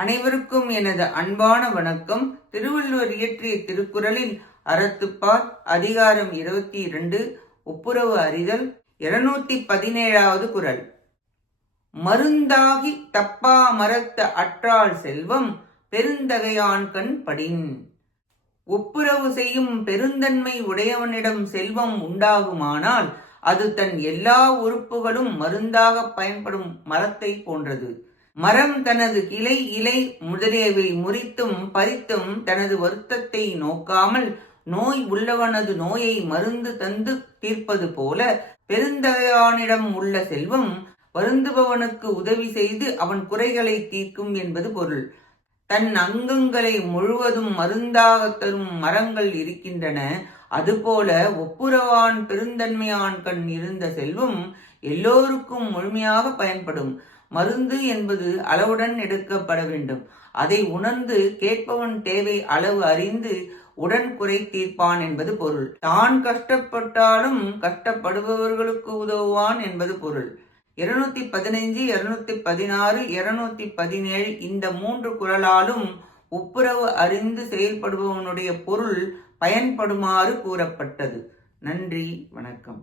அனைவருக்கும் எனது அன்பான வணக்கம். திருவள்ளுவர் இயற்றிய திருக்குறளில் அறத்துப்பால் அதிகாரம் 22 ஒப்புரவு அறிதல் 217வது குறள். மருந்தாகி தப்பா மரத்த அற்றால் செல்வம் பெருந்தகையான்கண் படின். ஒப்புரவு செய்யும் பெருந்தன்மை உடையவனிடம் செல்வம் உண்டாகுமானால் அது தன் எல்லா உறுப்புகளும் மருந்தாக பயன்படும் மரத்தை போன்றது. மரம் தனது கிளை இலை முதலியவை முறித்தும் பறித்தும் தனது வருத்தத்தை நோக்காமல் நோய் உள்ளவனது நோயை மருந்து தந்து தீர்ப்பது போல பெருந்தகையானிடம் உள்ள செல்வம் வருந்துபவனுக்கு உதவி செய்து அவன் குறைகளை தீர்க்கும் என்பது பொருள். தன் அங்கங்களை முழுவதும் மருந்தாக தரும் மரங்கள் இருக்கின்றன. அதுபோல ஒப்புரவான் பெருந்தன்மையான் கண் இருந்த செல்வம் எல்லோருக்கும் முழுமையாக பயன்படும். மருந்து என்பது அளவுடன் எடுக்கப்பட வேண்டும். அதை உணர்ந்து கேட்பவன் தேவை அளவு அறிந்து உடன் குறை தீர்ப்பான் என்பது பொருள். தான் கஷ்டப்பட்டாலும் கஷ்டப்படுபவர்களுக்கு உதவுவான் என்பது பொருள். 215, 216, 217 இந்த 3 குறளாலும் ஒப்புரவு அறிந்து செயல்படுபவனுடைய பொருள் பயன்படுமாறு கூறப்பட்டது. நன்றி, வணக்கம்.